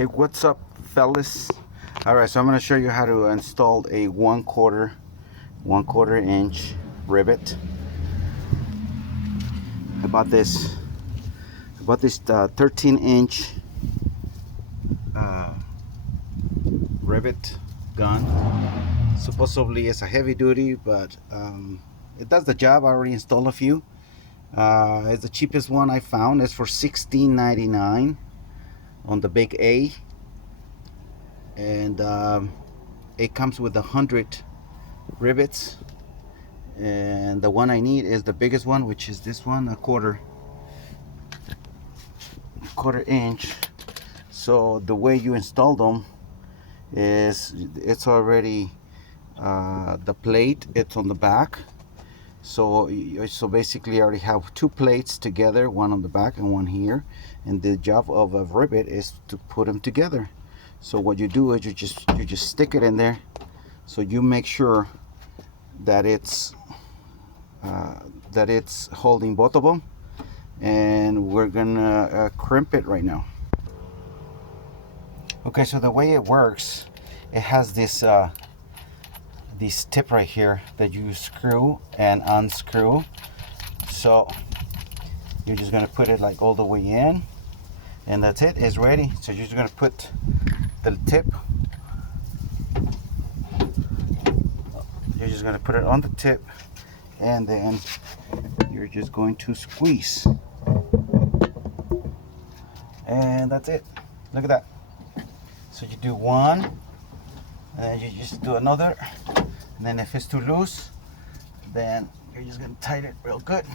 Hey, what's up, fellas? All right, so I'm going to show you how to install a 1/4 inch rivet. I bought this 13-inch rivet gun. Supposedly it's a heavy duty, but it does the job. I already installed a few. It's the cheapest one I found. It's for $16.99 on the big A, and it comes with 100 rivets, and the one I need is the biggest one, which is this one, a quarter inch. So the way you install them is it's already the plate, it's on the back. So basically I already have two plates together, one on the back and one here, and the job of a rivet is to put them together. So what you do is you just stick it in there, so you make sure that it's holding both of them, and we're gonna crimp it right now. Okay, so the way it works, it has this tip right here that you screw and unscrew. So you're just gonna put it like all the way in, and that's it. It's ready. So you're just gonna put the tip. You're just gonna put it on the tip, and then you're just going to squeeze, and that's it. Look at that. So you do one, and then you just do another, and then if it's too loose, then you're just gonna tighten it real good,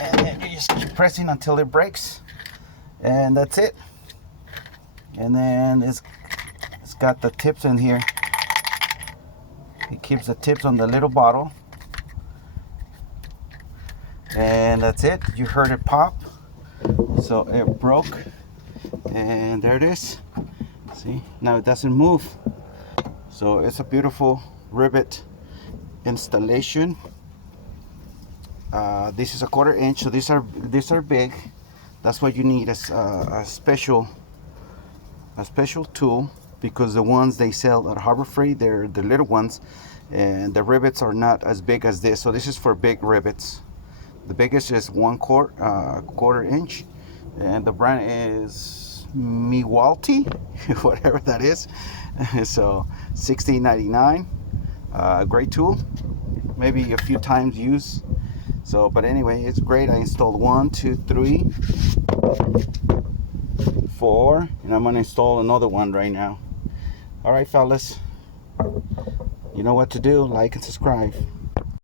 and then you just keep pressing until it breaks, and that's it. And then it's got the tips in here. It keeps the tips on the little bottle, and that's it. You heard it pop, so it broke, and there it is. See, now it doesn't move. So it's a beautiful rivet installation. This is a 1/4 inch, so these are big. That's why you need a special tool, because the ones they sell at Harbor Freight, they're the little ones, and the rivets are not as big as this. So this is for big rivets. The biggest is 1/4 inch, and the brand is Miwalti, whatever that is. So $16.99. Great tool, maybe a few times used. So, but anyway, it's great. I installed 1, 2, 3, 4, and I'm gonna install another one right now. All right, fellas, you know what to do. Like and subscribe.